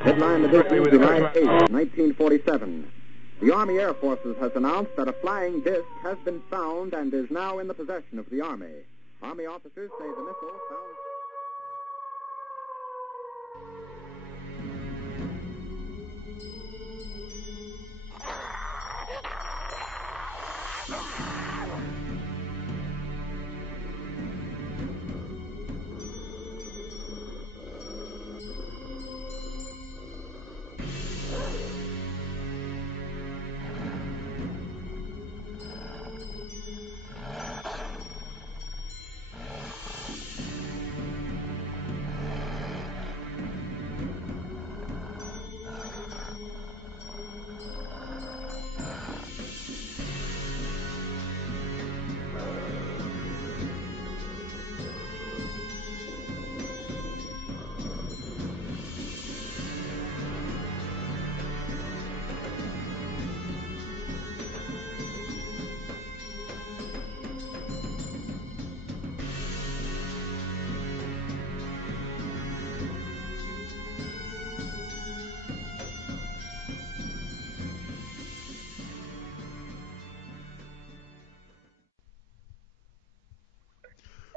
Headline edition, July 8, 1947. The Army Air Forces has announced that a flying disc has been found and is now in the possession of the Army. Army officers say the missile found...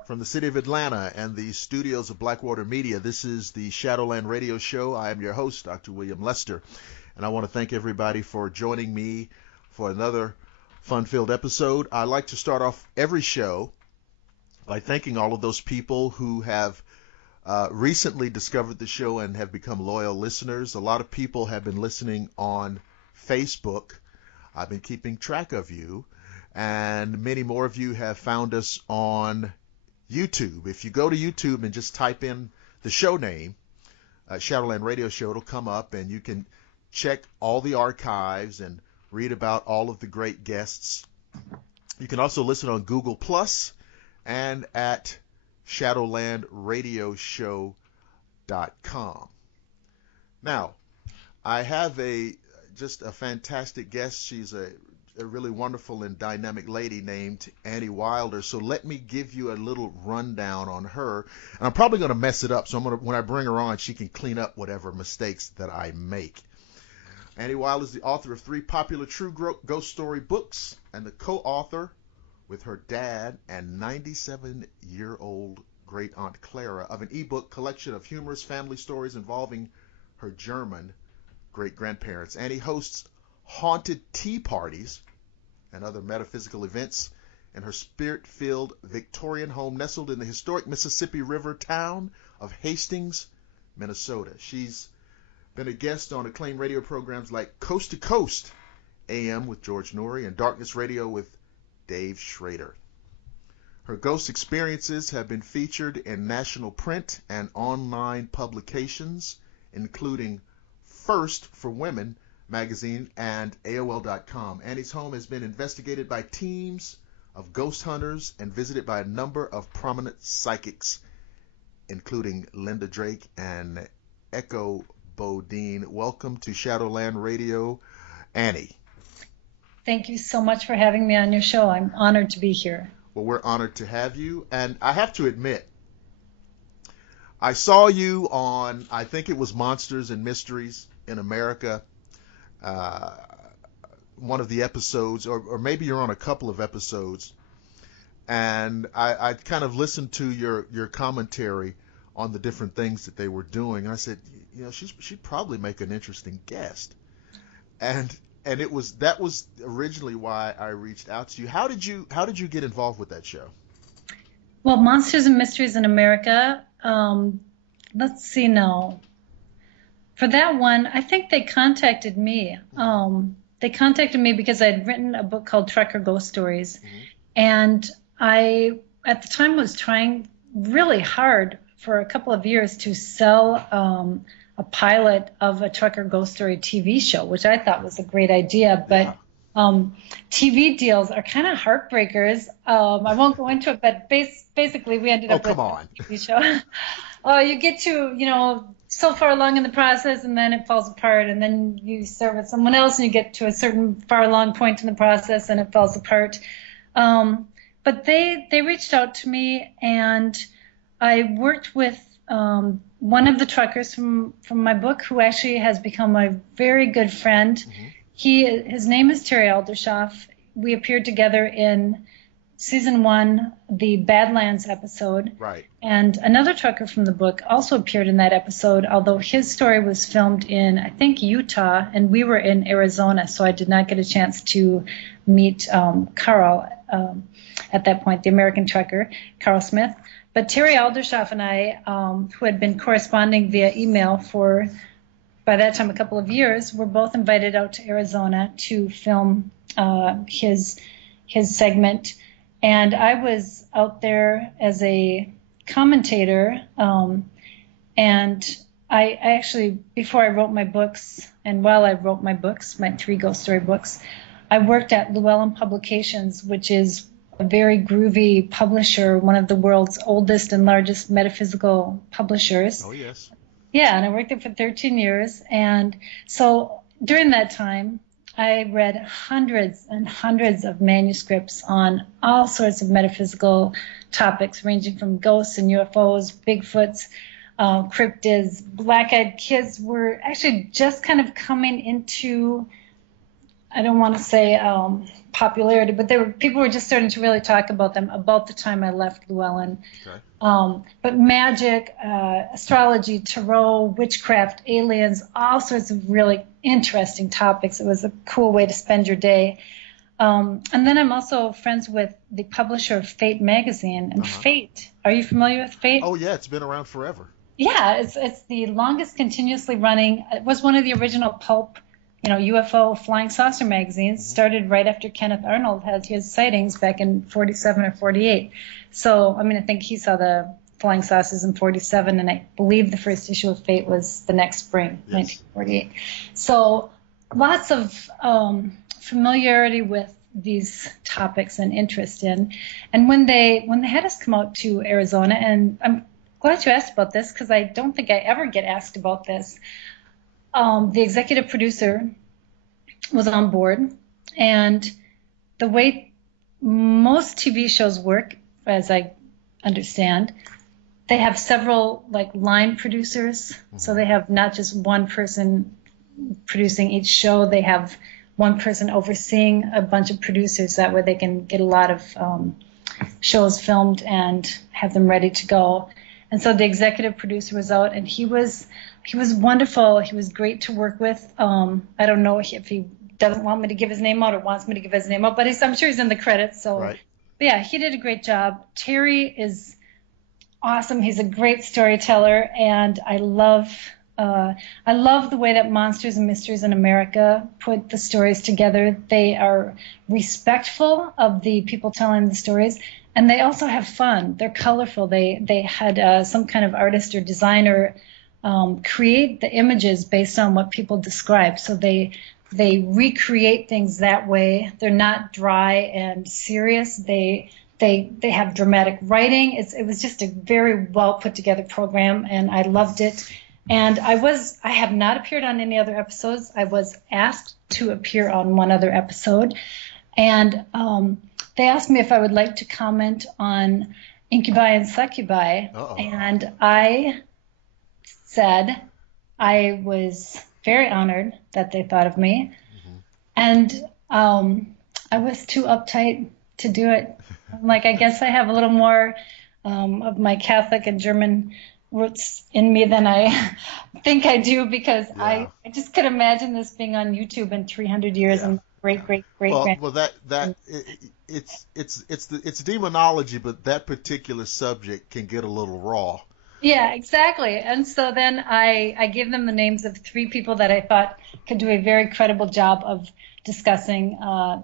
From the city of Atlanta and the studios of Blackwater Media, this is the Shadowland Radio Show. I am your host, Dr. William Lester, and I want to thank everybody for joining me for another fun-filled episode. I like to start off every show by thanking all of those people who have recently discovered the show and have become loyal listeners. A lot of people have been listening on Facebook. I've been keeping track of you, and many more of you have found us on YouTube. If you go to YouTube and just type in the show name, Shadowland Radio Show, it'll come up and you can check all the archives and read about all of the great guests. You can also listen on Google Plus and at shadowlandradioshow.com. Now, I have just a fantastic guest. She's a really wonderful and dynamic lady named Annie Wilder. So let me give you a little rundown on her. And I'm probably going to mess it up. So when I bring her on, she can clean up whatever mistakes that I make. Annie Wilder is the author of 3 popular true ghost story books and the co-author with her dad and 97-year-old great aunt Clara of an ebook collection of humorous family stories involving her German great-grandparents. Annie hosts haunted tea parties and other metaphysical events in her spirit-filled Victorian home nestled in the historic Mississippi River town of Hastings, Minnesota. She's been a guest on acclaimed radio programs like Coast to Coast AM with George Noory and Darkness Radio with Dave Schrader. Her ghost experiences have been featured in national print and online publications, including First for Women magazine and AOL.com. Annie's home has been investigated by teams of ghost hunters and visited by a number of prominent psychics, including Linda Drake and Echo Bodine. Welcome to Shadowland Radio, Annie. Thank you so much for having me on your show. I'm honored to be here. Well, we're honored to have you. And I have to admit, I saw you on, I think it was Monsters and Mysteries in America, one of the episodes, or maybe you're on a couple of episodes, and I kind of listened to your commentary on the different things that they were doing. I said, she'd probably make an interesting guest, and that was originally why I reached out to you. How did you get involved with that show? Well, Monsters and Mysteries in America. Let's see now. For that one, I think they contacted me. They contacted me because I had written a book called Trucker Ghost Stories. Mm-hmm. And I, at the time, was trying really hard for a couple of years to sell a pilot of a Trucker Ghost Story TV show, which I thought was a great idea. But TV deals are kind of heartbreakers. I won't go into it, but basically we ended up with a TV show. You get to, so far along in the process, and then it falls apart, and then you serve with someone else, and you get to a certain far along point in the process, and it falls apart. But they reached out to me, and I worked with one of the truckers from my book, who actually has become a very good friend. Mm-hmm. His name is Terry Aldershoff. We appeared together in season 1, the Badlands episode. Right. And another trucker from the book also appeared in that episode, although his story was filmed in, I think, Utah, and we were in Arizona, so I did not get a chance to meet Carl at that point, the American trucker, Carl Smith. But Terry Aldershoff and I, who had been corresponding via email for, by that time, a couple of years, were both invited out to Arizona to film his segment. And I was out there as a commentator, and I actually, before I wrote my books, and while I wrote my books, my 3 ghost story books, I worked at Llewellyn Publications, which is a very groovy publisher, one of the world's oldest and largest metaphysical publishers. Oh, yes. Yeah, and I worked there for 13 years. And so during that time, I read hundreds and hundreds of manuscripts on all sorts of metaphysical topics, ranging from ghosts and UFOs, Bigfoots, cryptids. Black-eyed kids were actually just kind of coming into, I don't want to say popularity, but people were just starting to really talk about them about the time I left Llewellyn. Okay. But magic, astrology, tarot, witchcraft, aliens, all sorts of really interesting topics. It was a cool way to spend your day. And then I'm also friends with the publisher of Fate magazine. And Fate, are you familiar with Fate? Oh, yeah, it's been around forever. Yeah, it's the longest continuously running. It was one of the original pulp, UFO flying saucer magazines. Started right after Kenneth Arnold had his sightings back in 47 or 48. So, I think he saw the flying saucers in 47, and I believe the first issue of Fate was the next spring, yes. 1948. So, lots of familiarity with these topics and interest in. And when they had us come out to Arizona, and I'm glad you asked about this because I don't think I ever get asked about this. The executive producer was on board, and the way most TV shows work, as I understand, they have several line producers. So they have not just one person producing each show. They have one person overseeing a bunch of producers. That way they can get a lot of shows filmed and have them ready to go. And so the executive producer was out, and he was wonderful. He was great to work with. I don't know if he doesn't want me to give his name out or wants me to give his name out, but I'm sure he's in the credits. So, right. But yeah, he did a great job. Terry is awesome. He's a great storyteller, and I love the way that Monsters and Mysteries in America put the stories together. They are respectful of the people telling the stories, and they also have fun. They're colorful. They had some kind of artist or designer create the images based on what people describe. So they recreate things that way. They're not dry and serious. They have dramatic writing. It was just a very well put together program, and I loved it. And I have not appeared on any other episodes. I was asked to appear on one other episode, and they asked me if I would like to comment on incubi and succubi. Uh-oh. And I said I was very honored that they thought of me, and I was too uptight to do it. I guess I have a little more of my Catholic and German roots in me than I think I do, because I just could imagine this being on YouTube in 300 years and great. Well, it's demonology, but that particular subject can get a little raw. Yeah, exactly. And so then I gave them the names of 3 people that I thought could do a very credible job of discussing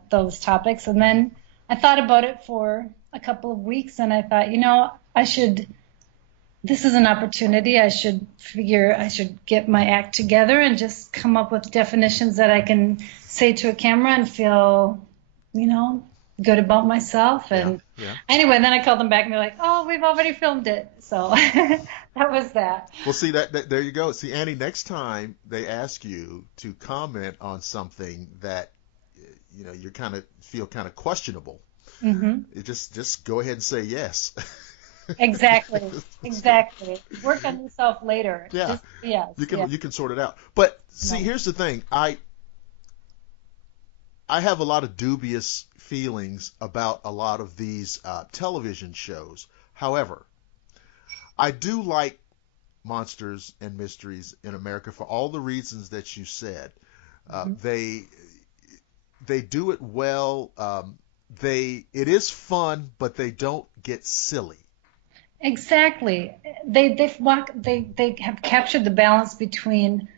those topics. And then I thought about it for a couple of weeks, and I thought, this is an opportunity. I should get my act together and just come up with definitions that I can say to a camera and feel, good about myself. And anyway, then I called them back and they're like, oh, we've already filmed it. So that was that. Well, see, that there you go. See, Annie, next time they ask you to comment on something that, you feel kind of questionable, just go ahead and say yes. Exactly. Exactly. Work on yourself later. Yeah. Yes. You can sort it out. But see, No. here's the thing. I have a lot of dubious feelings about a lot of these television shows. However, I do like Monsters and Mysteries in America for all the reasons that you said. They do it well. It is fun, but they don't get silly. Exactly. They have captured the balance between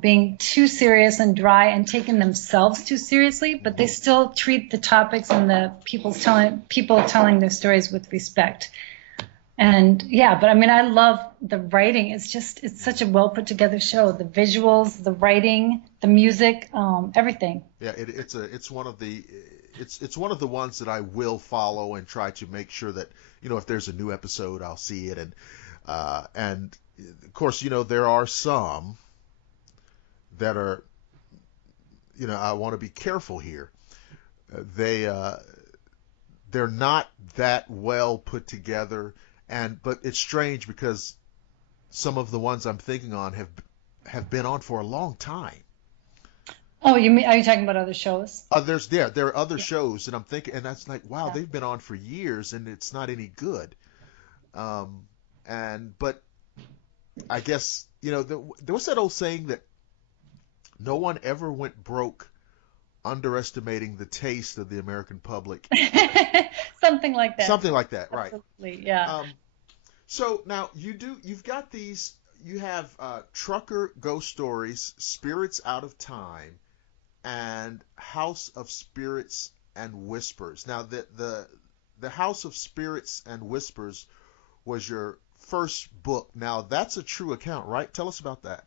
being too serious and dry and taking themselves too seriously, but they still treat the topics and the people telling their stories with respect. And yeah, but I mean, I love the writing. It's such a well put together show. The visuals, the writing, the music, everything. Yeah, it's one of the ones that I will follow and try to make sure that, if there's a new episode, I'll see it. And of course, there are some that are, I want to be careful here. They're not that well put together, but it's strange because some of the ones I'm thinking on have been on for a long time. Oh, are you talking about other shows? There are other shows, and I'm thinking, and that's like, wow, they've been on for years, and it's not any good. But I guess there was that old saying that no one ever went broke underestimating the taste of the American public. Something like that. Something like that, right? Absolutely, yeah. So now you've got these. You have Trucker Ghost Stories, Spirits Out of Time, and House of Spirits and Whispers. Now, the House of Spirits and Whispers was your first book. Now, that's a true account, right? Tell us about that.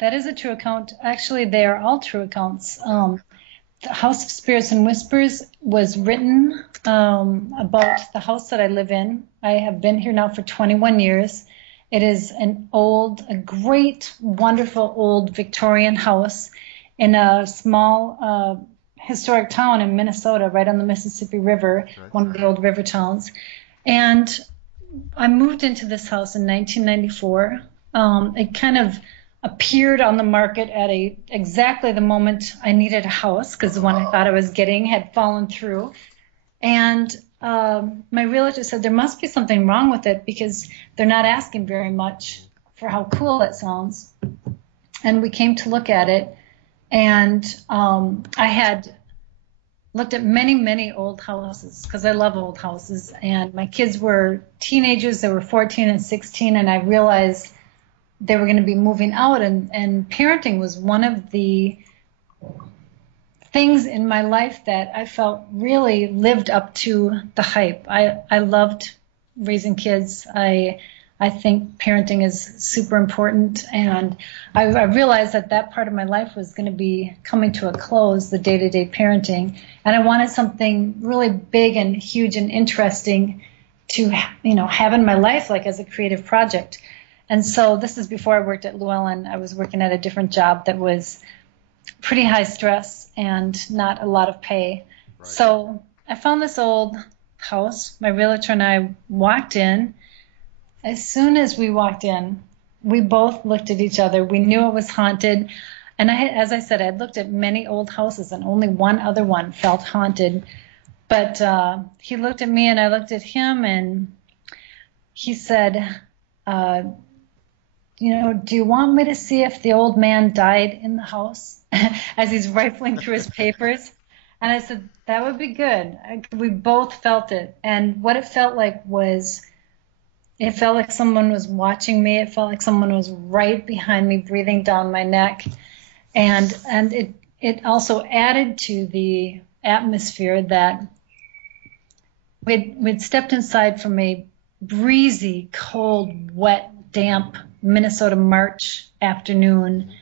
That is a true account. Actually, they are all true accounts. The House of Spirits and Whispers was written about the house that I live in. I have been here now for 21 years. It is a great, wonderful old Victorian house in a small historic town in Minnesota, right on the Mississippi River, one of the old river towns. And I moved into this house in 1994. It kind of appeared on the market at exactly the moment I needed a house, because the one I thought I was getting had fallen through. And my realtor said there must be something wrong with it because they're not asking very much for how cool it sounds. And we came to look at it, and I had looked at many, many old houses because I love old houses. And my kids were teenagers. They were 14 and 16, and I realized they were going to be moving out, and parenting was one of the things in my life that I felt really lived up to the hype. I loved raising kids. I think parenting is super important, and I realized that part of my life was going to be coming to a close, the day-to-day parenting, and I wanted something really big and huge and interesting to have in my life, like as a creative project. And so this is before I worked at Llewellyn. I was working at a different job that was pretty high stress and not a lot of pay. Right. So I found this old house. My realtor and I walked in. As soon as we walked in, we both looked at each other. We knew it was haunted. And as I said, I'd looked at many old houses, and only one other one felt haunted. But he looked at me, and I looked at him, and he said, do you want me to see if the old man died in the house? As he's rifling through his papers. And I said, that would be good. We both felt it. And what it felt like was, it felt like someone was watching me. It felt like someone was right behind me, breathing down my neck. And it also added to the atmosphere that we'd stepped inside from a breezy, cold, wet, damp Minnesota March afternoon,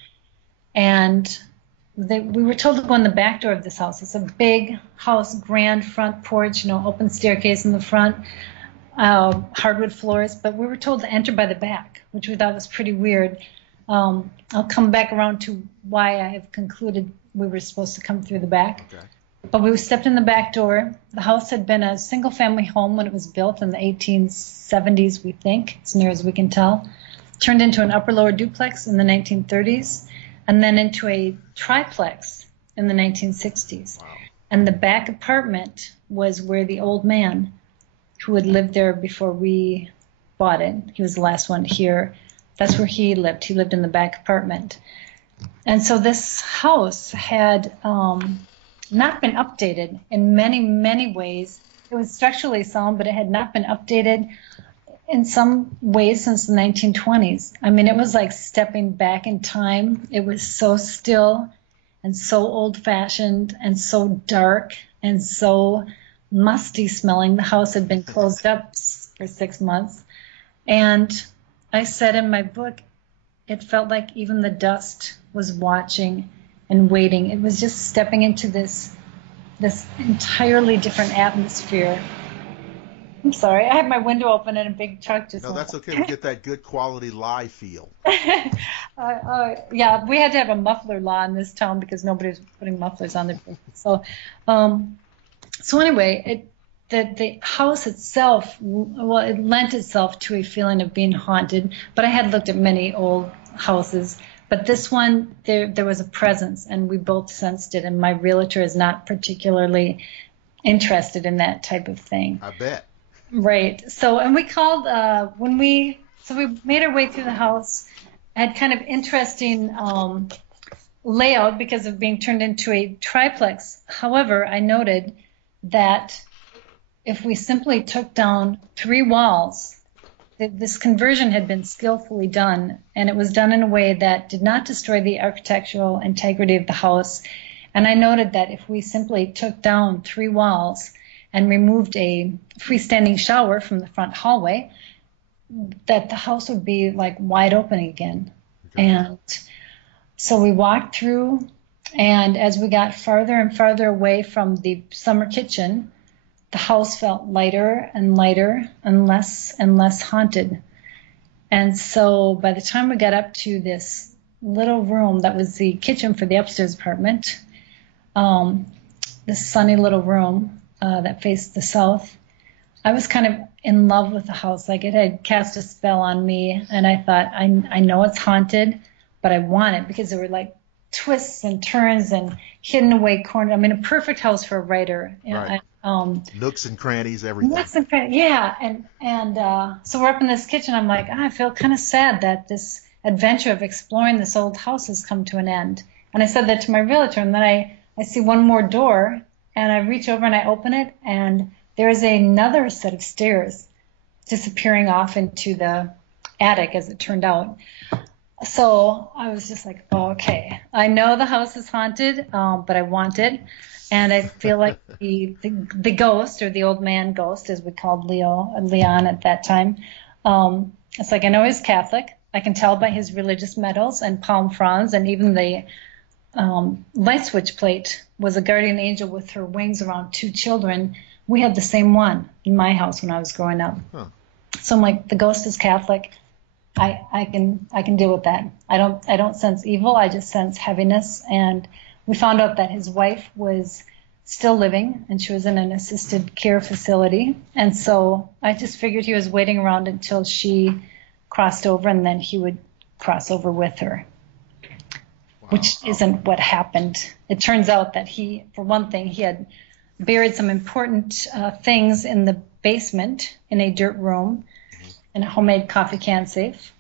and we were told to go in the back door of this house. It's a big house, grand front porch, open staircase in the front, hardwood floors, but we were told to enter by the back, which we thought was pretty weird. I'll come back around to why I have concluded we were supposed to come through the back. Okay. But we stepped in the back door. The house had been a single-family home when it was built in the 1870s, we think, as near as we can tell. Turned into an upper-lower duplex in the 1930s, and then into a triplex in the 1960s. Wow. And the back apartment was where the old man who had lived there before we bought it, he was the last one here, that's where he lived. He lived in the back apartment. And so this house had not been updated in many, many ways. It was structurally sound, but it had not been updated in some ways since the 1920s. I mean, it was like stepping back in time. It was so still and so old-fashioned and so dark and so musty smelling. The house had been closed up for 6 months. And I said in my book, it felt like even the dust was watching and waiting. It was just stepping into this entirely different atmosphere. I'm sorry, I had my window open and a big truck just No, went that's okay. We get that good quality live feel. Yeah, we had to have a muffler law in this town because nobody was putting mufflers on their vehicles. So anyway, the house itself, well, it lent itself to a feeling of being haunted. But I had looked at many old houses, but this one, there was a presence, and we both sensed it. And my realtor is not particularly interested in that type of thing. I bet. Right. So, and we called we made our way through the house. Had kind of interesting layout because of being turned into a triplex. However, I noted that if we simply took down 3 walls, this conversion had been skillfully done, and it was done in a way that did not destroy the architectural integrity of the house. And I noted that if we simply took down 3 walls and removed a freestanding shower from the front hallway, that the house would be like wide open again. Okay. And so we walked through, and as we got farther and farther away from the summer kitchen, the house felt lighter and lighter and less haunted. And so by the time we got up to this little room that was the kitchen for the upstairs apartment, this sunny little room that faced the south, I was kind of in love with the house. Like, it had cast a spell on me, and I thought, I know it's haunted, but I want it, because there were like twists and turns and hidden away corners. I mean, a perfect house for a writer. Right. Nooks and crannies, everything. Nooks and crannies, yeah. And so we're up in this kitchen. I'm like, I feel kind of sad that this adventure of exploring this old house has come to an end. And I said that to my realtor, and then I see one more door, and I reach over and I open it, and there's another set of stairs disappearing off into the attic, as it turned out. So I was just like, oh, okay, I know the house is haunted, but I want it. And I feel like the ghost, or the old man ghost, as we called Leon at that time, it's like, I know he's Catholic. I can tell by his religious medals and palm fronds, and even the light switch plate was a guardian angel with her wings around 2 children. We had the same one in my house when I was growing up. Huh. So I'm like, the ghost is Catholic. I can deal with that. I don't sense evil. I just sense heaviness. And we found out that his wife was still living, and she was in an assisted care facility. And so I just figured he was waiting around until she crossed over, and then he would cross over with her. Wow. Which isn't what happened. It turns out that for one thing, he had buried some important things in the basement in a dirt room in a homemade coffee can safe.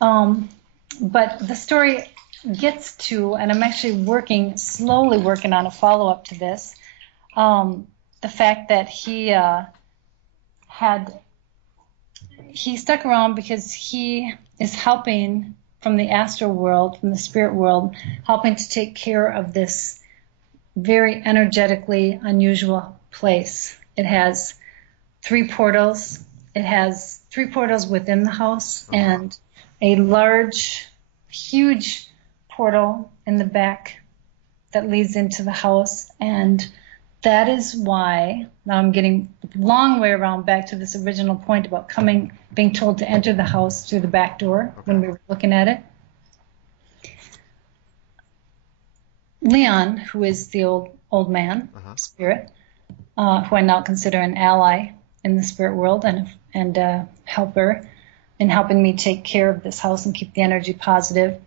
But the story gets to, and I'm actually slowly working on a follow-up to this, the fact that he stuck around because he is helping from the astral world, from the spirit world, helping to take care of this very energetically unusual place. It has 3 portals. It has 3 portals within the house, and a large, huge portal in the back that leads into the house. And that is why, now I'm getting a long way around back to this original point about being told to enter the house through the back door when we were looking at it. Leon, who is the old old man, spirit, who I now consider an ally in the spirit world and a helper in helping me take care of this house and keep the energy positive.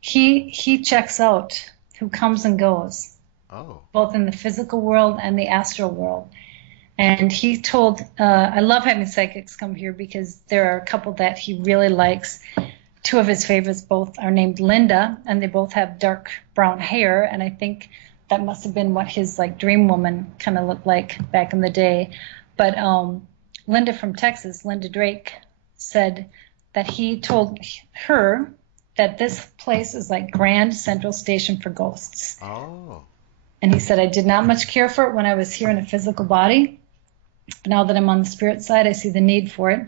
He checks out who comes and goes, both in the physical world and the astral world. And he told, I love having psychics come here because there are a couple that he really likes. Two of his favorites both are named Linda, and they both have dark brown hair, and I think that must have been what his like dream woman kind of looked like back in the day. But Linda from Texas, Linda Drake, said that he told her that this place is like Grand Central Station for ghosts. Oh. And he said, I did not much care for it when I was here in a physical body. But now that I'm on the spirit side, I see the need for it.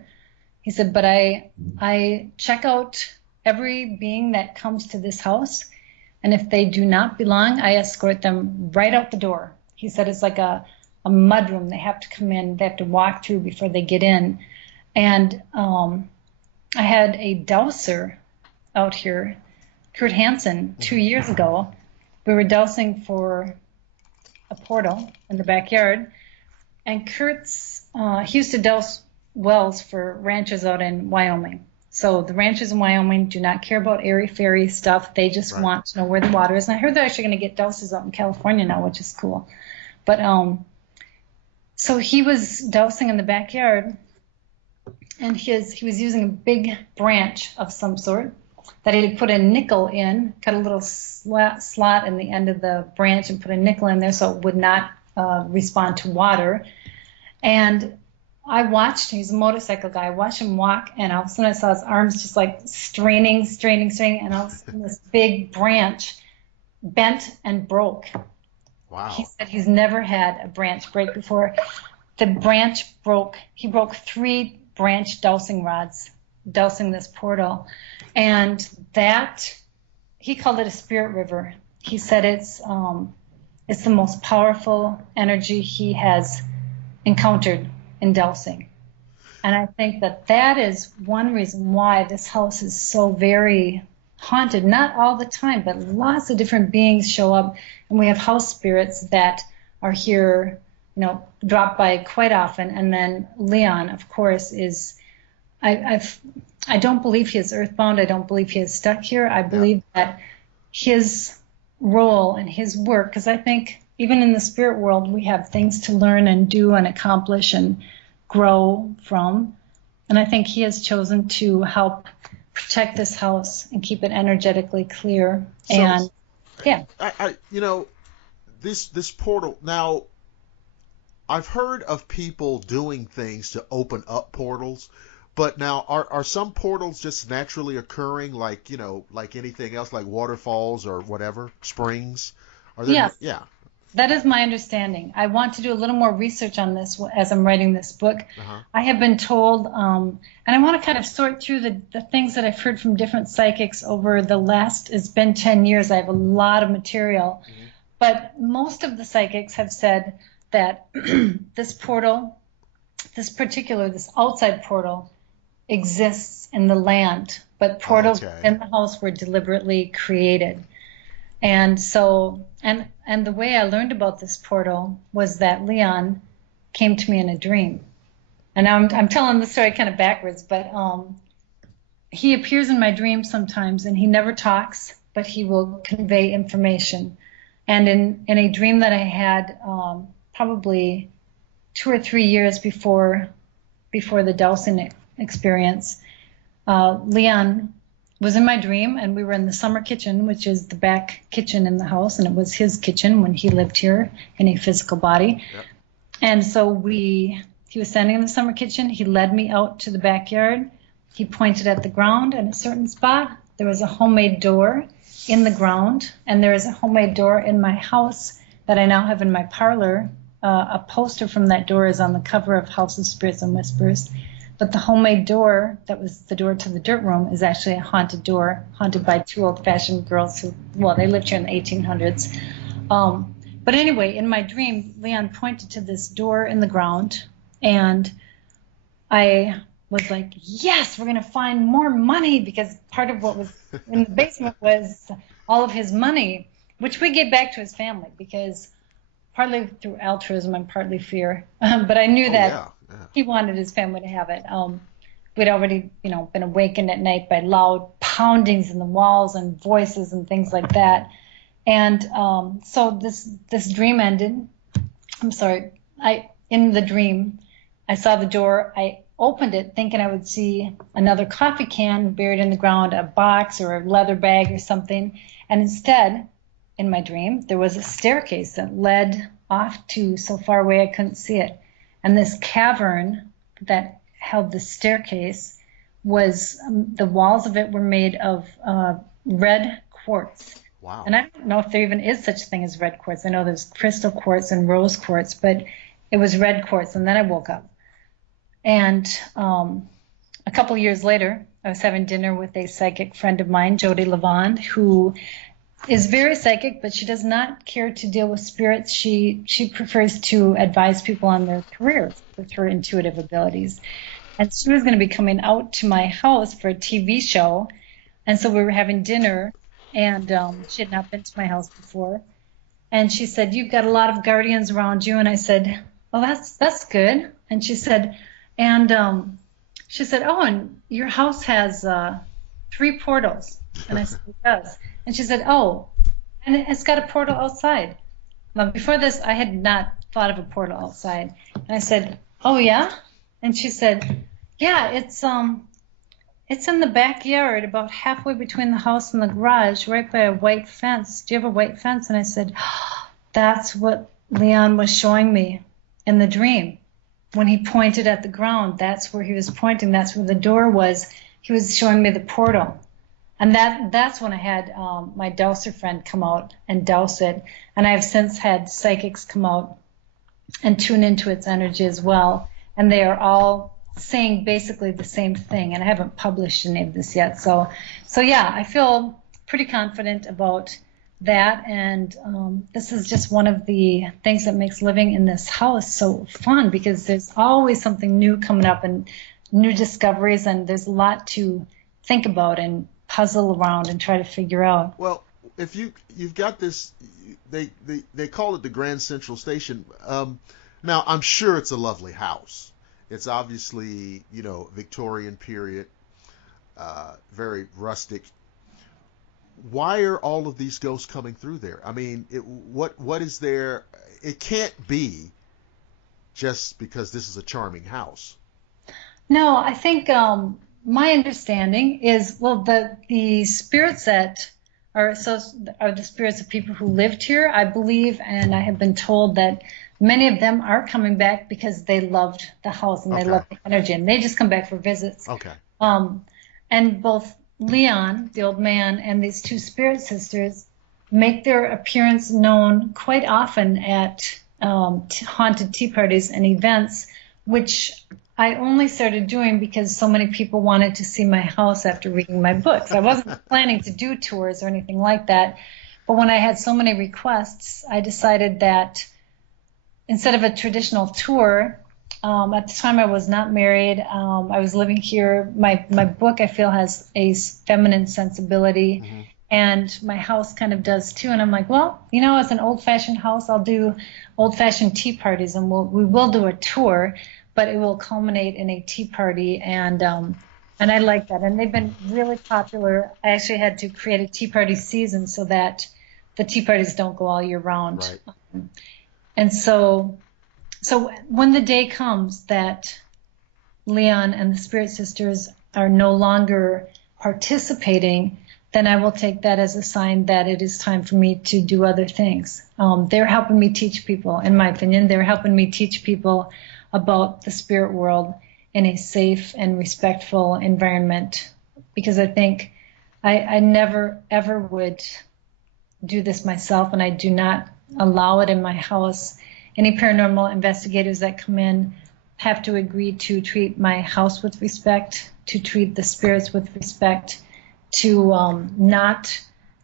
He said, but I check out every being that comes to this house, and if they do not belong, I escort them right out the door. He said it's like a mudroom. They have to come in, they have to walk through before they get in. And I had a dowser out here, Kurt Hansen, 2 years ago. We were dowsing for a portal in the backyard, and Kurt's, he used to douse wells for ranchers out in Wyoming. So the ranchers in Wyoming do not care about airy-fairy stuff. They just want to know where the water is. And I heard they're actually going to get dowsers out in California now, which is cool. But so he was dowsing in the backyard, and he was using a big branch of some sort that he had put a nickel in, cut a little slot in the end of the branch and put a nickel in there so it would not respond to water. And I watched, he's a motorcycle guy, I watched him walk, and all of a sudden I saw his arms just like straining, and all of a sudden this big branch bent and broke. Wow. He said he's never had a branch break before. The branch broke. He broke 3 branch dowsing rods, dowsing this portal. And that, he called it a spirit river. He said it's the most powerful energy he has encountered in dowsing. And I think that is one reason why this house is so very haunted. Not all the time, but lots of different beings show up, and we have house spirits that are here, drop by quite often. And then Leon, of course, is, I don't believe he is earthbound. I don't believe he is stuck here. I believe that his role and his work, because I think even in the spirit world, we have things to learn and do and accomplish and grow from. And I think he has chosen to help protect this house and keep it energetically clear. So, and yeah, this portal. Now, I've heard of people doing things to open up portals, but now are some portals just naturally occurring, like like anything else, like waterfalls or whatever, springs? Are there, yes. Yeah. That is my understanding. I want to do a little more research on this as I'm writing this book. I have been told, and I want to kind of sort through the things that I've heard from different psychics over it's been 10 years. I have a lot of material. But most of the psychics have said that this portal, this outside portal, exists in the land, but portals in the house were deliberately created. And so, and the way I learned about this portal was that Leon came to me in a dream. And I'm telling the story kind of backwards, but he appears in my dreams sometimes, and he never talks, but he will convey information. And in a dream that I had probably 2 or 3 years before the dowsing experience, Leon was in my dream, and we were in the summer kitchen, which is the back kitchen in the house, and it was his kitchen when he lived here in a physical body. Yep. And so he was standing in the summer kitchen. He led me out to the backyard. He pointed at the ground in a certain spot. There was a homemade door in the ground, and there is a homemade door in my house that I now have in my parlor. A poster from that door is on the cover of House of Spirits and Whispers. But the homemade door, that was the door to the dirt room, is actually a haunted door, haunted by 2 old-fashioned girls they lived here in the 1800s. But anyway, in my dream, Leon pointed to this door in the ground, and I was like, yes, we're going to find more money, because part of what was in the basement was all of his money. which we gave back to his family because partly through altruism and partly fear. But I knew that he wanted his family to have it. We'd already, been awakened at night by loud poundings in the walls and voices and things like that. And so this dream ended. I'm sorry. In the dream, I saw the door. I opened it thinking I would see another coffee can buried in the ground, a box or a leather bag or something. And instead, in my dream, there was a staircase that led off to so far away I couldn't see it. And this cavern that held the staircase was, the walls of it were made of red quartz. Wow. And I don't know if there even is such a thing as red quartz. I know there's crystal quartz and rose quartz, but it was red quartz. And then I woke up. And a couple years later, I was having dinner with a psychic friend of mine, Jody Levon, who is very psychic, but she does not care to deal with spirits. She prefers to advise people on their careers with her intuitive abilities. And she was going to be coming out to my house for a TV show. And so we were having dinner, and she had not been to my house before. And she said, "You've got a lot of guardians around you." And I said, "Well, that's good." And she said, "Oh, and your house has 3 portals." And I said, "It does." And she said, "Oh, and it's got a portal outside." Now, before this, I had not thought of a portal outside. And I said, "Oh, yeah?" And she said, "Yeah, it's in the backyard, about halfway between the house and the garage, right by a white fence. Do you have a white fence?" And I said, "That's what Leon was showing me in the dream. When he pointed at the ground, that's where he was pointing. That's where the door was. He was showing me the portal." And that's when I had my dowser friend come out and douse it. And I have since had psychics come out and tune into its energy as well. And they are all saying basically the same thing. And I haven't published any of this yet. So yeah, I feel pretty confident about that. And this is just one of the things that makes living in this house so fun, because there's always something new coming up and new discoveries. And there's a lot to think about and puzzle around and try to figure out. Well, if you've got this, they call it the Grand Central Station. Now, I'm sure it's a lovely house. It's obviously, Victorian period, very rustic. Why are all of these ghosts coming through there? I mean, what is there? It can't be just because this is a charming house. No, I think my understanding is, well, the spirits that are the spirits of people who lived here, I believe, and I have been told that many of them are coming back because they loved the house and they loved the energy, and they just come back for visits. Okay. And both Leon, the old man, and these 2 spirit sisters make their appearance known quite often at haunted tea parties and events, which I only started doing because so many people wanted to see my house after reading my books. I wasn't planning to do tours or anything like that, but when I had so many requests, I decided that instead of a traditional tour, at the time I was not married, I was living here. My book, I feel, has a feminine sensibility, and my house kind of does too. And I'm like, well, as an old-fashioned house, I'll do old-fashioned tea parties, and we will do a tour, but it will culminate in a tea party, and I like that. And they've been really popular. I actually had to create a tea party season so that the tea parties don't go all year round. Right. And so when the day comes that Leon and the Spirit Sisters are no longer participating, then I will take that as a sign that it is time for me to do other things. They're helping me teach people, in my opinion. They're helping me teach people about the spirit world in a safe and respectful environment, because I think I never, ever would do this myself, and I do not allow it in my house. Any paranormal investigators that come in have to agree to treat my house with respect, to treat the spirits with respect, to not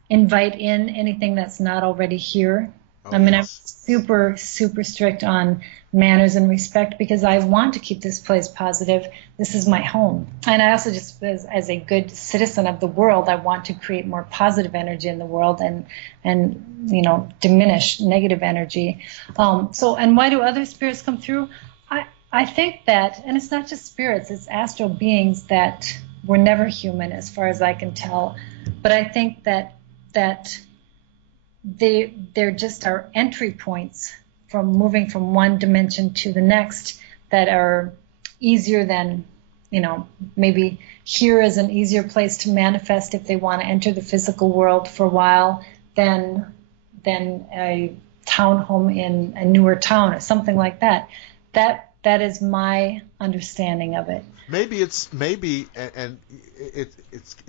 invite in anything that's not already here. Oh, I mean, I'm yes. super, super strict on manners and respect because I want to keep this place positive. This is my home. And I also just, as a good citizen of the world, I want to create more positive energy in the world and diminish negative energy. And why do other spirits come through? I think that, and it's not just spirits, it's astral beings that were never human as far as I can tell. But I think that they're just our entry points from moving from one dimension to the next that are easier than, maybe here is an easier place to manifest if they want to enter the physical world for a while than a townhome in a newer town or something like that. That is my understanding of it. Maybe it's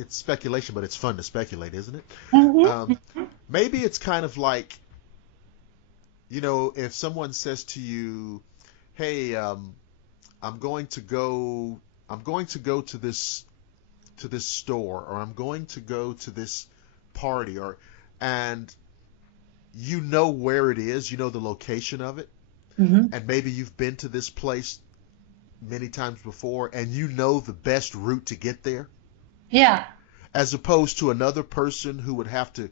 speculation, but it's fun to speculate, isn't it? Mm-hmm. Maybe it's kind of like, if someone says to you, "Hey, I'm going to go to this store, or I'm going to go to this party," and you know where it is, you know the location of it, Mm-hmm. and maybe you've been to this place many times before, and you know the best route to get there. Yeah. As opposed to another person who would have to,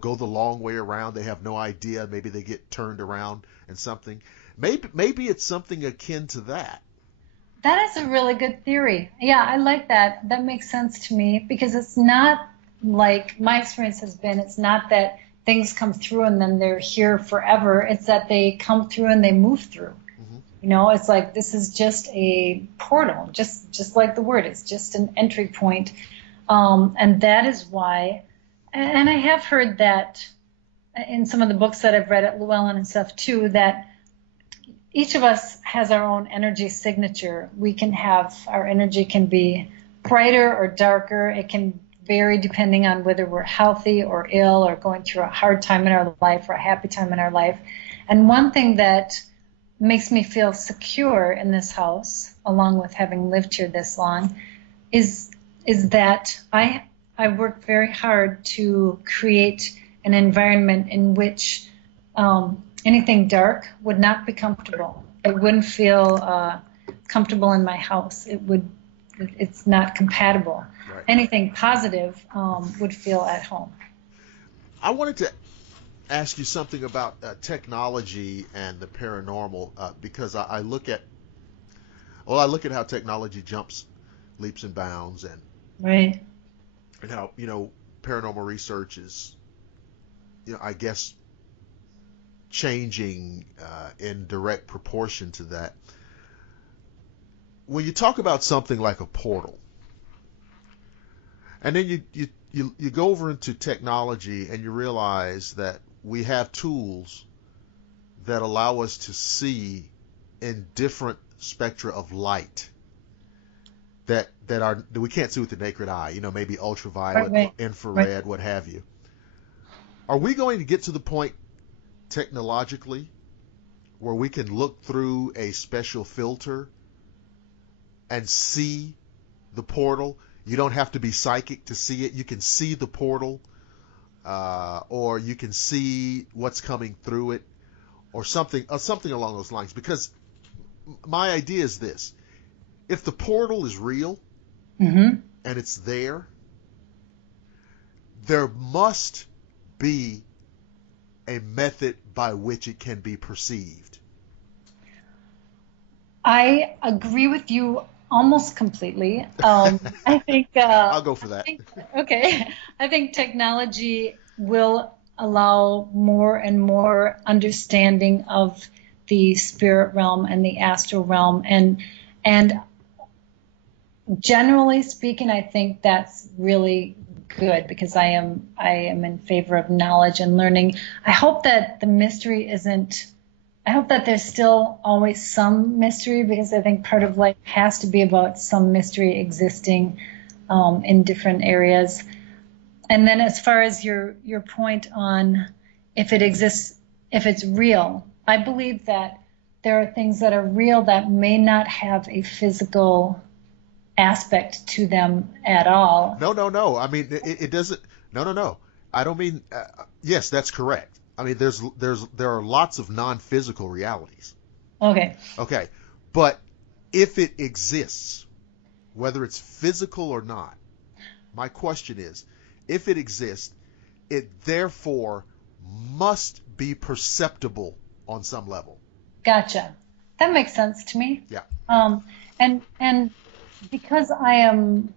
go the long way around. They have no idea. Maybe they get turned around and something. Maybe it's something akin to that. That is a really good theory. Yeah, I like that. That makes sense to me because it's not like my experience has been. It's not that things come through and then they're here forever. It's that they come through and they move through. Mm-hmm. It's like this is just a portal, just like the word. It's just an entry point. And that is why, and I have heard that in some of the books that I've read at Llewellyn and stuff too, that each of us has our own energy signature. Our energy can be brighter or darker. It can vary depending on whether we're healthy or ill or going through a hard time in our life or a happy time in our life. And one thing that makes me feel secure in this house, along with having lived here this long, is that I work very hard to create an environment in which anything dark would not be comfortable. It wouldn't feel comfortable in my house. It's not compatible. Right. Anything positive would feel at home. I wanted to ask you something about technology and the paranormal because I look at how technology jumps leaps and bounds, and right, and how paranormal research is I guess changing in direct proportion to that. When you talk about something like a portal, and then you go over into technology and you realize that we have tools that allow us to see in different spectra of light that we can't see with the naked eye, maybe ultraviolet, right. infrared, right. what have you. Are we going to get to the point technologically where we can look through a special filter and see the portal? You don't have to be psychic to see it. You can see the portal, or you can see what's coming through it, or something along those lines. Because my idea is this: if the portal is real mm-hmm. and it's there must be a method by which it can be perceived. I agree with you almost completely. I think I'll go for that. I think technology will allow more and more understanding of the spirit realm and the astral realm, and generally speaking, I think that's really good because I am in favor of knowledge and learning. I hope that the mystery isn't. I hope that there's still always some mystery, because I think part of life has to be about some mystery existing in different areas. And then as far as your point on if it exists, if it's real, I believe that there are things that are real that may not have a physical aspect to them at all. No. I mean, it doesn't. No. I don't mean. Yes, that's correct. I mean, there are lots of non-physical realities. Okay. Okay, but if it exists, whether it's physical or not, my question is, if it exists, it therefore must be perceptible on some level. Gotcha. That makes sense to me. Yeah. And because I am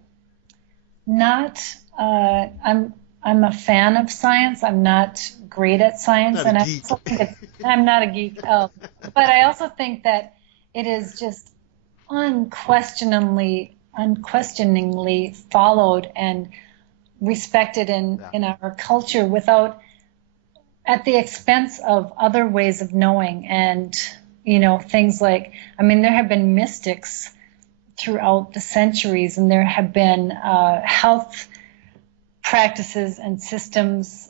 not, I'm a fan of science. I'm not great at science, Not and a I geek. also think I'm not a geek. But I also think that it is just unquestioningly followed and respected in our culture without at the expense of other ways of knowing. And things like, I mean, there have been mystics throughout the centuries, and there have been health practices and systems,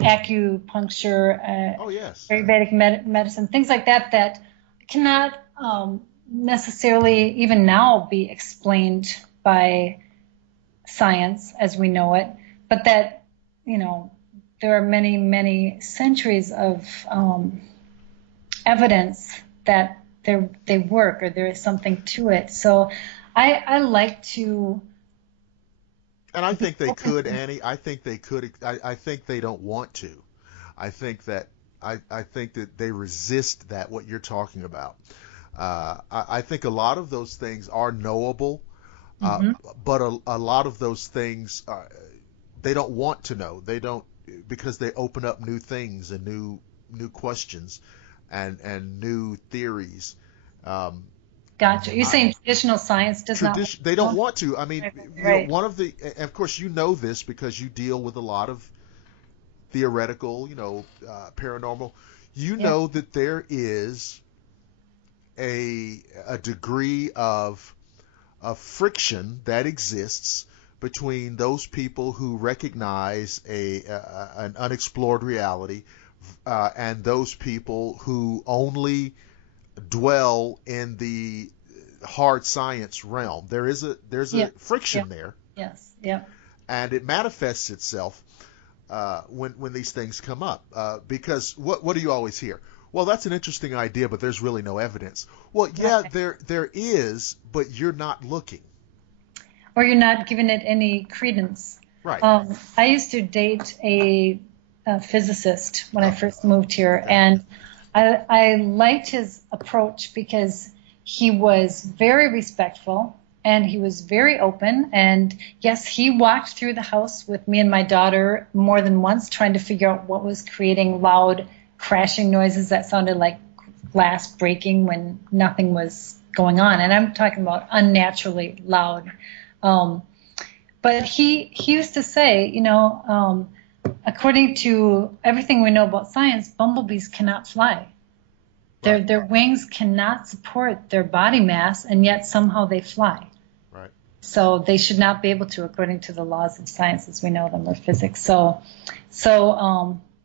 acupuncture, Oh yes. Ayurvedic medicine, things like that cannot necessarily even now be explained by science as we know it, but that there are many centuries of evidence that they work, or there is something to it. So I like to. And I think they could, Annie. I think they could. I think they don't want to. I think that they resist that, what you're talking about. I think a lot of those things are knowable, but a lot of those things they don't want to know. They don't, because they open up new things and new questions and new theories. Gotcha. You're saying traditional science does not. They don't want to. I mean, right. One of the, and of course, this because you deal with a lot of theoretical, paranormal. Know that there is a degree of friction that exists between those people who recognize an unexplored reality and those people who only dwell in the hard science realm. There's a friction there. Yes. Yeah. And it manifests itself when these things come up. Because what do you always hear? Well, that's an interesting idea, but there's really no evidence. Well, yeah, there is, but you're not looking. Or you're not giving it any credence. Right. I used to date a physicist when I first moved here, and I liked his approach because he was very respectful and he was very open. And yes, he walked through the house with me and my daughter more than once trying to figure out what was creating loud crashing noises that sounded like glass breaking when nothing was going on. And I'm talking about unnaturally loud. But he used to say, according to everything we know about science, bumblebees cannot fly. Their wings cannot support their body mass, and yet somehow they fly. Right. So they should not be able to, according to the laws of science as we know them, or physics. So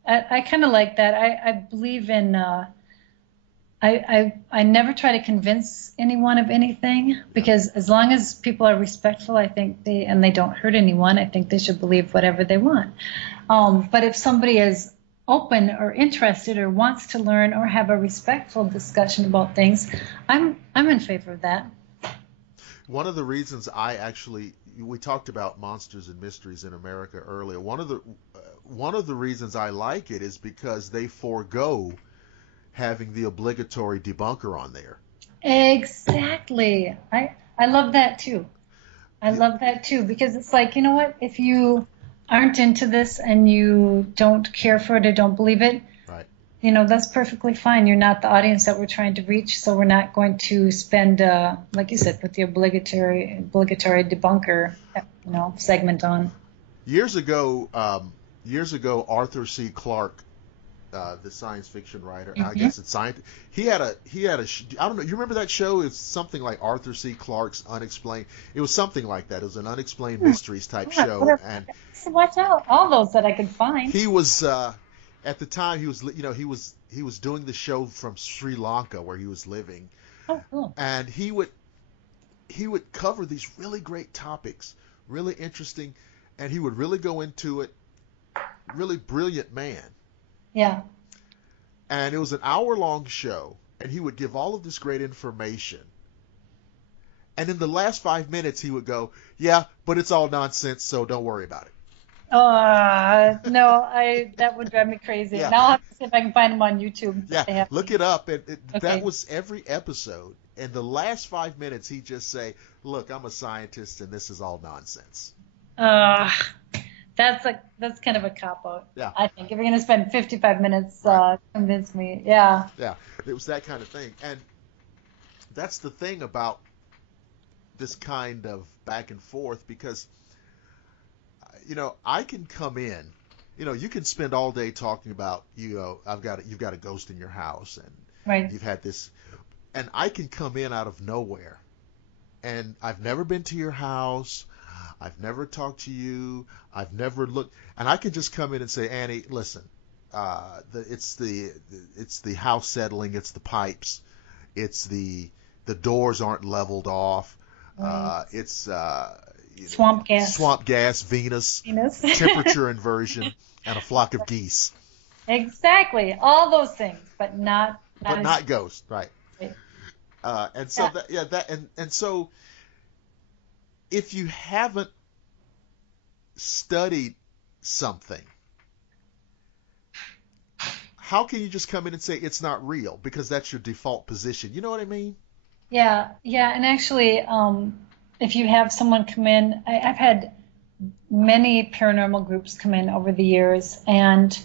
I kind of like that. I believe in. I never try to convince anyone of anything, because as long as people are respectful, I think they don't hurt anyone, I think they should believe whatever they want. But if somebody is open or interested or wants to learn or have a respectful discussion about things, I'm in favor of that. One of the reasons we talked about Monsters and Mysteries in America earlier. One of the reasons I like it is because they forego having the obligatory debunker on there. Exactly. I love that too. I love that too, because it's like, you know what, if you aren't into this and you don't care for it or don't believe it, right, that's perfectly fine. You're not the audience that we're trying to reach, so we're not going to spend, like you said, with the obligatory debunker, segment on. Years ago, Arthur C. Clarke, the science fiction writer, I guess it's science. He had a I don't know. You remember that show? It's something like Arthur C. Clarke's Unexplained. It was something like that. It was an unexplained mysteries type show. And watch out, all those that I could find. He was at the time he was doing the show from Sri Lanka where he was living. Oh, cool. And he would cover these really great topics, really interesting, and he would really go into it. Really brilliant man. Yeah. And it was an hour-long show, and he would give all of this great information. And in the last 5 minutes, he would go, yeah, but it's all nonsense, so don't worry about it. No, that would drive me crazy. Yeah. Now I'll have to see if I can find them on YouTube. Yeah, look it up. Okay. That was every episode. In the last 5 minutes, he'd just say, look, I'm a scientist, and this is all nonsense. That's kind of a cop-out. Yeah. I think if you're going to spend 55 minutes, convince me. Yeah. Yeah, it was that kind of thing. And that's the thing about this kind of back and forth, because, I can come in, you can spend all day talking about, you've got a ghost in your house, and right. You've had this, and I can come in out of nowhere, and I've never been to your house, I've never talked to you, I've never looked, and I can just come in and say, Annie, listen, it's the house settling, it's the pipes, it's the doors aren't leveled off, it's swamp gas, Venus. Temperature inversion, and a flock of geese. Exactly, all those things, but not ghosts, right? And so so if you haven't studied something, how can you just come in and say it's not real? Because that's your default position. You know what I mean? Yeah, and actually, if you have someone come in, I've had many paranormal groups come in over the years, and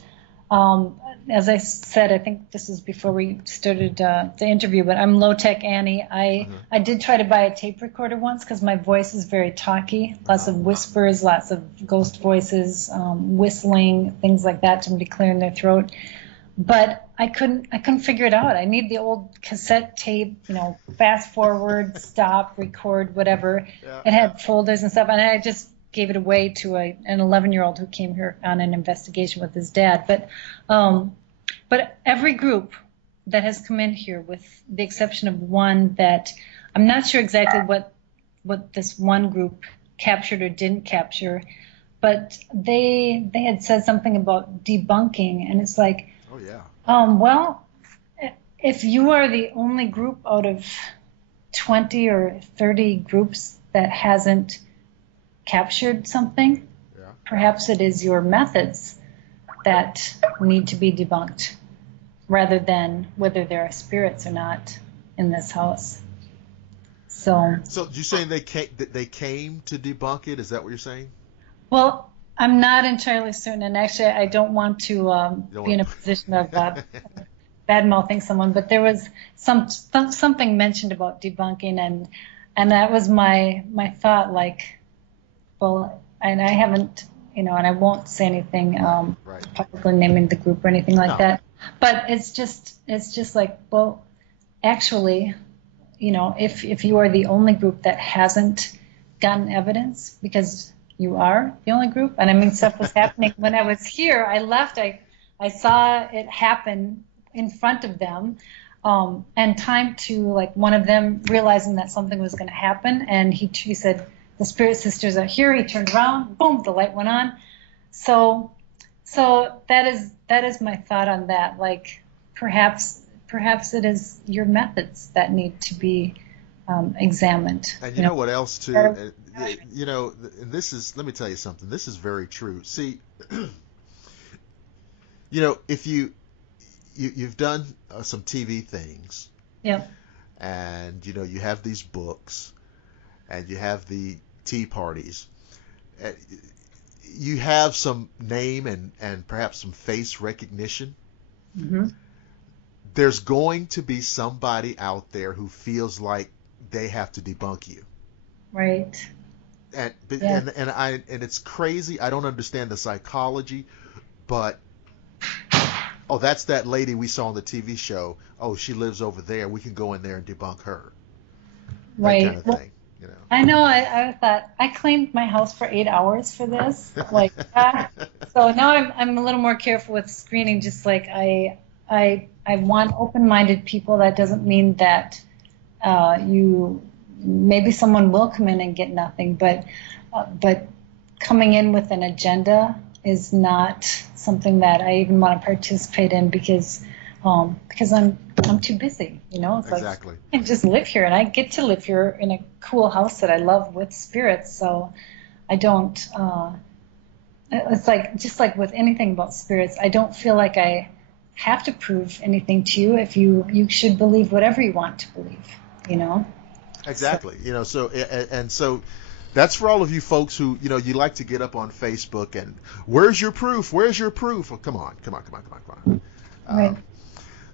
as I said, I think this is before we started the interview, but I'm low-tech Annie. I did try to buy a tape recorder once because my voice is very talky, lots of whispers, lots of ghost voices, whistling, things like that, somebody clearing their throat. But I couldn't figure it out. I need the old cassette tape, fast forward, stop, record, whatever. Yeah. It had folders and stuff, and I just gave it away to an 11-year-old who came here on an investigation with his dad. But every group that has come in here, with the exception of one that I'm not sure exactly what this one group captured or didn't capture, but they had said something about debunking, and it's like, oh yeah. Well, if you are the only group out of 20 or 30 groups that hasn't captured something, perhaps it is your methods that need to be debunked, rather than whether there are spirits or not in this house. So you're saying they came to debunk it? Is that what you're saying? Well, I'm not entirely certain, and actually I don't want to be in a position of bad-mouthing someone, but there was something mentioned about debunking, and that was my thought, like, well, and I haven't, and I won't say anything publicly naming the group or anything like that, but it's just like, well, actually, if you are the only group that hasn't gotten evidence, because you are the only group, and I mean, stuff was happening when I was here. I left. I saw it happen in front of them, and time to, like, one of them realizing that something was going to happen, and he said, the spirit sisters are here. He turned around, boom, the light went on. So that is my thought on that. Like, perhaps it is your methods that need to be examined. And you know what else too? And this is, let me tell you something. This is very true. See, if you've done some TV things, and you have these books, and you have the tea parties, you have some name and perhaps some face recognition. Mm-hmm. There's going to be somebody out there who feels like they have to debunk you. Right. And it's crazy. I don't understand the psychology, but that's that lady we saw on the TV show. Oh, she lives over there. We can go in there and debunk her. Right. That kind of thing. I know. I thought I cleaned my house for 8 hours for this. Like, so now I'm a little more careful with screening. Just like I want open-minded people. That doesn't mean that maybe someone will come in and get nothing, but coming in with an agenda is not something that I even want to participate in because I'm too busy, you know. It's Exactly. Like, I just live here, and I get to live here in a cool house that I love with spirits. So I don't. It's like just like with anything about spirits, I don't feel like I have to prove anything to you. If you should believe whatever you want to believe, you know. Exactly. You know, so that's for all of you folks who, you know, you like to get up on Facebook and where's your proof? Where's your proof? Oh, come on. Right.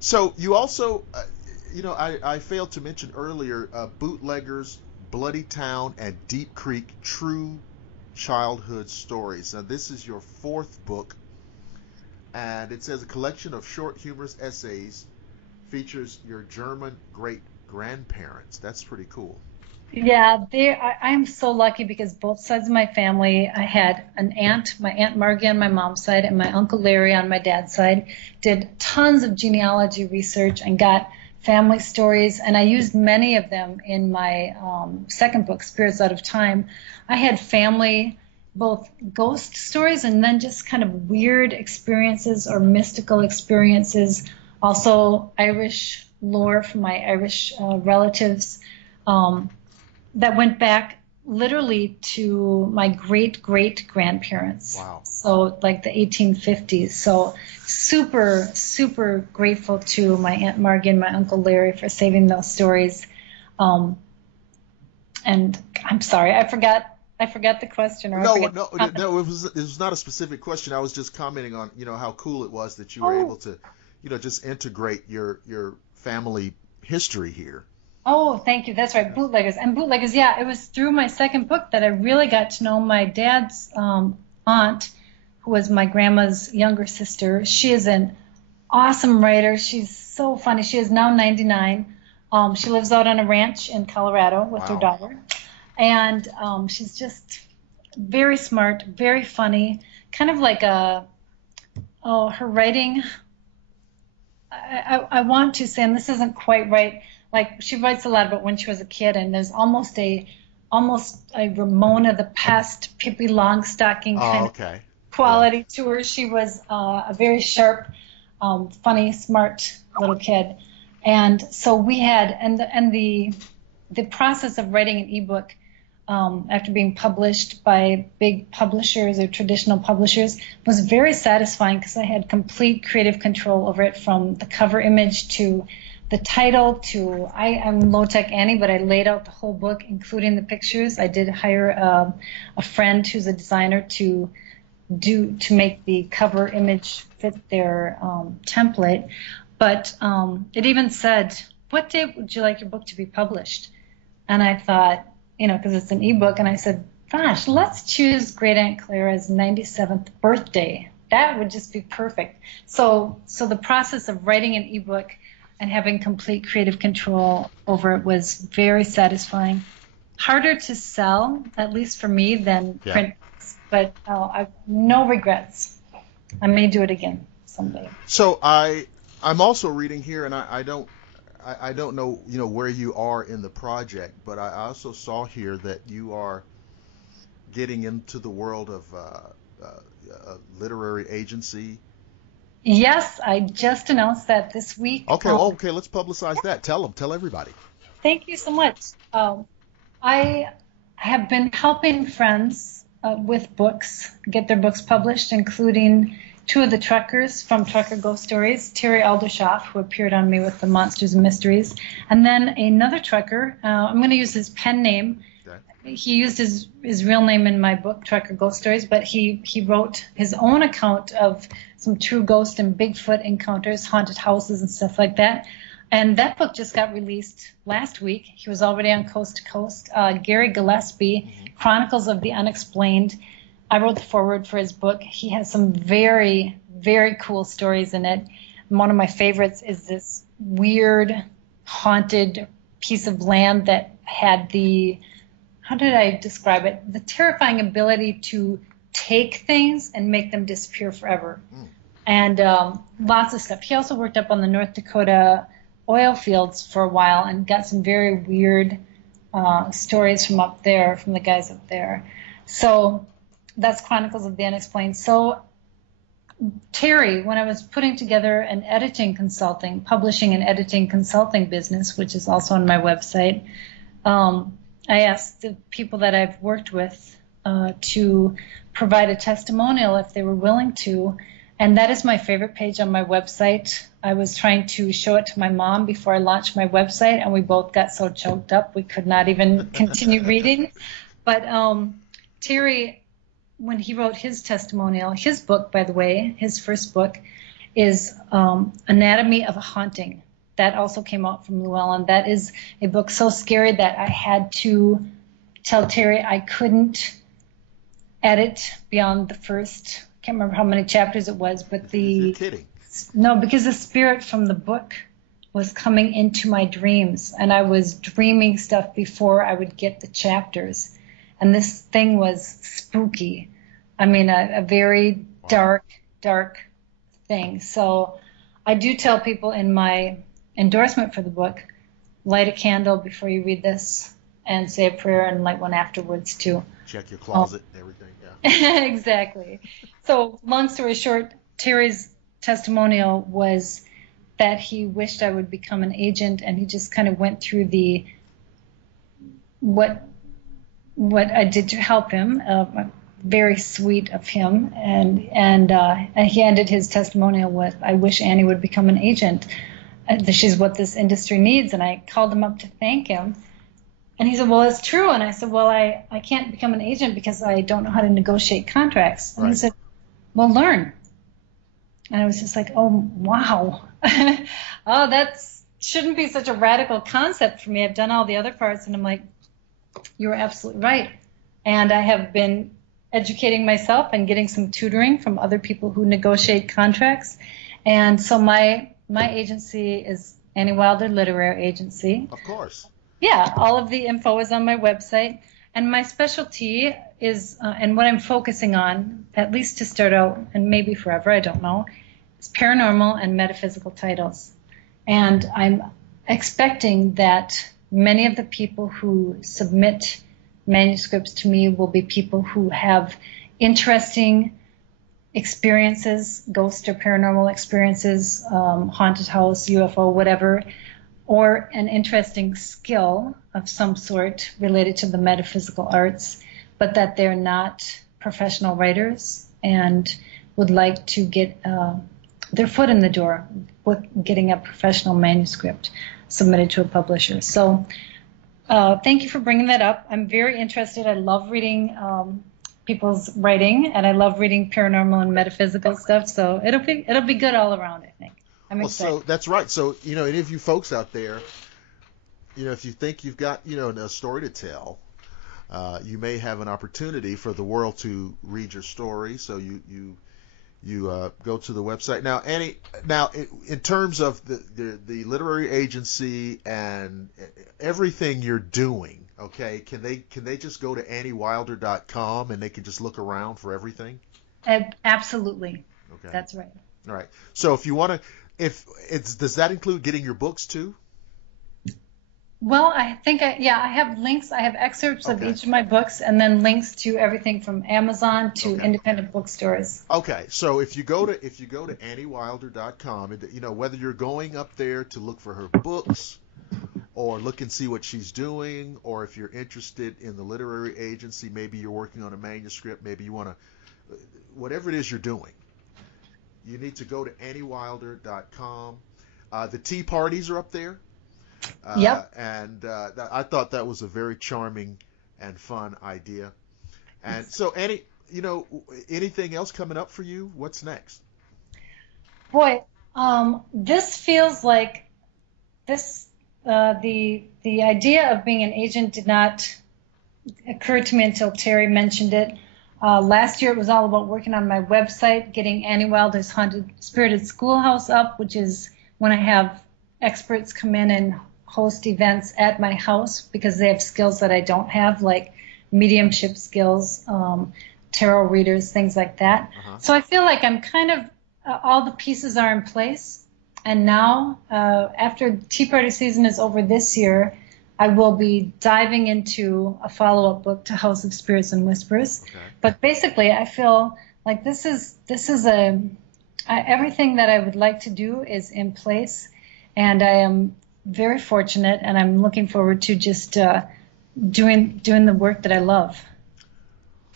So you also, you know, I failed to mention earlier, Bootleggers, Bloody Town, and Deep Creek, True Childhood Stories. Now, this is your fourth book, and it says a collection of short, humorous essays, features your German great-grandparents. That's pretty cool. Yeah, I'm so lucky because both sides of my family, I had an aunt, my Aunt Margie on my mom's side, and my Uncle Larry on my dad's side, did tons of genealogy research and got family stories, and I used many of them in my second book, Spirits Out of Time. I had family, both ghost stories and then just kind of weird experiences or mystical experiences, also Irish lore from my Irish relatives, that went back literally to my great-great-grandparents. Wow. So like the 1850s. So super, super grateful to my Aunt Margie and my Uncle Larry for saving those stories. And I'm sorry, I forgot the question. No, it was not a specific question. I was just commenting on, you know, how cool it was that you were able to, you know, just integrate your family history here. Oh, thank you. That's right. Bootleggers. And Bootleggers, yeah, it was through my second book that I really got to know my dad's aunt, who was my grandma's younger sister. She is an awesome writer. She's so funny. She is now 99. She lives out on a ranch in Colorado with her daughter. And she's just very smart, very funny, kind of like her writing, I want to say, and this isn't quite right, like she writes a lot about when she was a kid, and there's almost a Ramona the Pest, Pippi Longstocking kind of quality to her. She was a very sharp, funny, smart little kid. And so we had, and the process of writing an ebook after being published by big publishers or traditional publishers was very satisfying because I had complete creative control over it, from the cover image to the title to, I'm low-tech Annie, but I laid out the whole book, including the pictures. I did hire a friend who's a designer to make the cover image fit their template. But it even said, what day would you like your book to be published? And I thought, you know, because it's an ebook, and I said, gosh, let's choose Great Aunt Clara's 97th birthday. That would just be perfect. So the process of writing an ebook and having complete creative control over it was very satisfying. Harder to sell, at least for me, than print, but I no regrets. I may do it again someday. So I'm also reading here, and I don't know, you know, where you are in the project, but I also saw here that you are getting into the world of a literary agency. Yes, I just announced that this week. Okay, let's publicize that. Tell everybody. Thank you so much. I have been helping friends with books, get their books published, including two of the truckers from Trucker Ghost Stories, Terry Aldershoff, who appeared on me with the Monsters and Mysteries, and then another trucker. I'm going to use his pen name. Okay. He used his real name in my book, Trucker Ghost Stories, but he wrote his own account of some true ghost and Bigfoot encounters, haunted houses and stuff like that. And that book just got released last week. He was already on Coast to Coast. Gary Gillespie, Chronicles of the Unexplained. I wrote the foreword for his book. He has some very, very cool stories in it. And one of my favorites is this weird, haunted piece of land that had how did I describe it? The terrifying ability to take things and make them disappear forever. And lots of stuff. He also worked up on the North Dakota oil fields for a while and got some very weird stories from up there, from the guys up there. So that's Chronicles of the Unexplained. So Terry, when I was putting together an publishing and editing consulting business, which is also on my website, I asked the people that I've worked with to provide a testimonial if they were willing to. And that is my favorite page on my website. I was trying to show it to my mom before I launched my website, and we both got so choked up we could not even continue reading. But Terry, when he wrote his testimonial, his book, by the way, his first book, is Anatomy of a Haunting. That also came out from Llewellyn. That is a book so scary that I had to tell Terry I couldn't edit beyond the first, I can't remember how many chapters it was, but You're kidding. No, because the spirit from the book was coming into my dreams, and I was dreaming stuff before I would get the chapters. And this thing was spooky. I mean, a very dark thing. So I do tell people in my endorsement for the book, light a candle before you read this and say a prayer and light one afterwards too. Check your closet and everything, yeah. Exactly. So long story short, Terry's testimonial was that he wished I would become an agent, and he just kind of went through what I did to help him. Very sweet of him, and he ended his testimonial with, "I wish Annie would become an agent. She's what this industry needs." And I called him up to thank him, and he said, "Well, it's true." And I said, "Well, I can't become an agent because I don't know how to negotiate contracts." And he said, "Well, learn." And I was just like, "Oh, wow." Oh, that shouldn't be such a radical concept for me. I've done all the other parts, and I'm like, "You were absolutely right." And I have been educating myself and getting some tutoring from other people who negotiate contracts. And so my agency is Annie Wilder Literary Agency. Of course. Yeah, all of the info is on my website. And my specialty is, and what I'm focusing on, at least to start out, and maybe forever, I don't know, is paranormal and metaphysical titles. And I'm expecting that many of the people who submit manuscripts to me will be people who have interesting experiences, ghost or paranormal experiences, haunted house, UFO, whatever, or an interesting skill of some sort related to the metaphysical arts, but that they're not professional writers and would like to get their foot in the door with getting a professional manuscript submitted to a publisher. So thank you for bringing that up. I'm very interested. I love reading people's writing, and I love reading paranormal and metaphysical stuff. So it'll be good all around, I think. I'm excited. So that's right. So, any of you folks out there, if you think you've got, a story to tell, you may have an opportunity for the world to read your story. So you go to the website. Now, Annie, in terms of the literary agency and everything you're doing, okay, can they just go to anniewilder.com and they can just look around for everything? Absolutely. Okay. That's right. All right. So if you want to, does that include getting your books too? Well, I think I have links. I have excerpts of each of my books, and then links to everything from Amazon to independent bookstores. Okay, so if you go to anniewilder.com, whether you're going up there to look for her books, or look and see what she's doing, or if you're interested in the literary agency, maybe you're working on a manuscript, maybe you want to, whatever it is you're doing, you need to go to anniewilder.com. The tea parties are up there. Yep. And I thought that was a very charming and fun idea. And so, Annie, anything else coming up for you? What's next? Boy, this feels like this. The idea of being an agent did not occur to me until Terry mentioned it. Last year, it was all about working on my website, getting Annie Wilder's Haunted Spirited Schoolhouse up, which is when I have experts come in and host events at my house because they have skills that I don't have, like mediumship skills, tarot readers, things like that. So I feel like I'm kind of, all the pieces are in place. And now, after Tea Party season is over this year, I will be diving into a follow-up book to House of Spirits and Whispers. Okay. But basically, I feel like this is everything that I would like to do is in place, and I am very fortunate, and I'm looking forward to just doing the work that I love.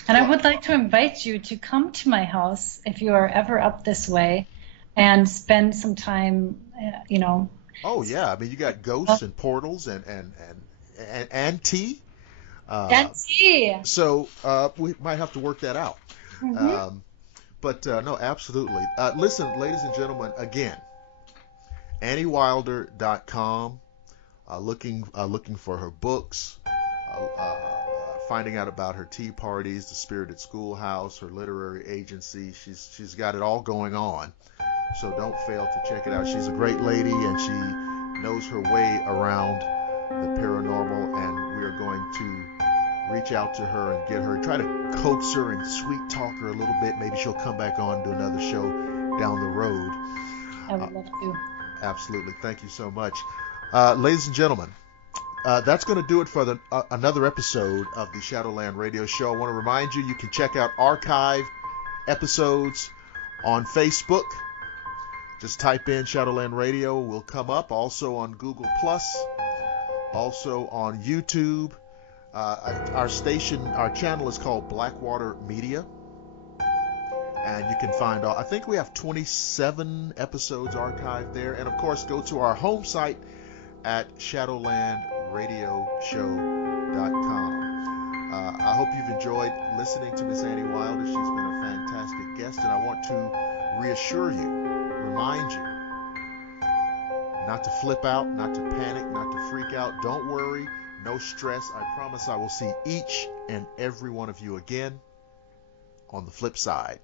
And I would like to invite you to come to my house if you are ever up this way and spend some time, Oh yeah, I mean you got ghosts and portals and tea. And tea. So we might have to work that out. Mm-hmm. But no, absolutely. Listen, ladies and gentlemen, again, AnnieWilder.com. Looking for her books. Finding out about her tea parties, the Spirited Schoolhouse, her literary agency. She's got it all going on. So don't fail to check it out. She's a great lady, and she knows her way around the paranormal, and we are going to reach out to her and get her, try to coax her and sweet talk her a little bit. Maybe she'll come back on and do another show down the road. I would love to. Absolutely. Thank you so much. Ladies and gentlemen, that's going to do it for another episode of the Shadowland Radio Show. I want to remind you, you can check out archive episodes on Facebook. Just type in Shadowland Radio, will come up. Also on Google+, also on YouTube. Our channel is called Blackwater Media. And you can find, I think we have 27 episodes archived there. And of course, go to our home site at shadowlandradioshow.com. I hope you've enjoyed listening to Miss Annie Wilder. She's been a fantastic guest, and I want to reassure you, remind you, not to flip out, not to panic, not to freak out. Don't worry, no stress. I promise I will see each and every one of you again on the flip side.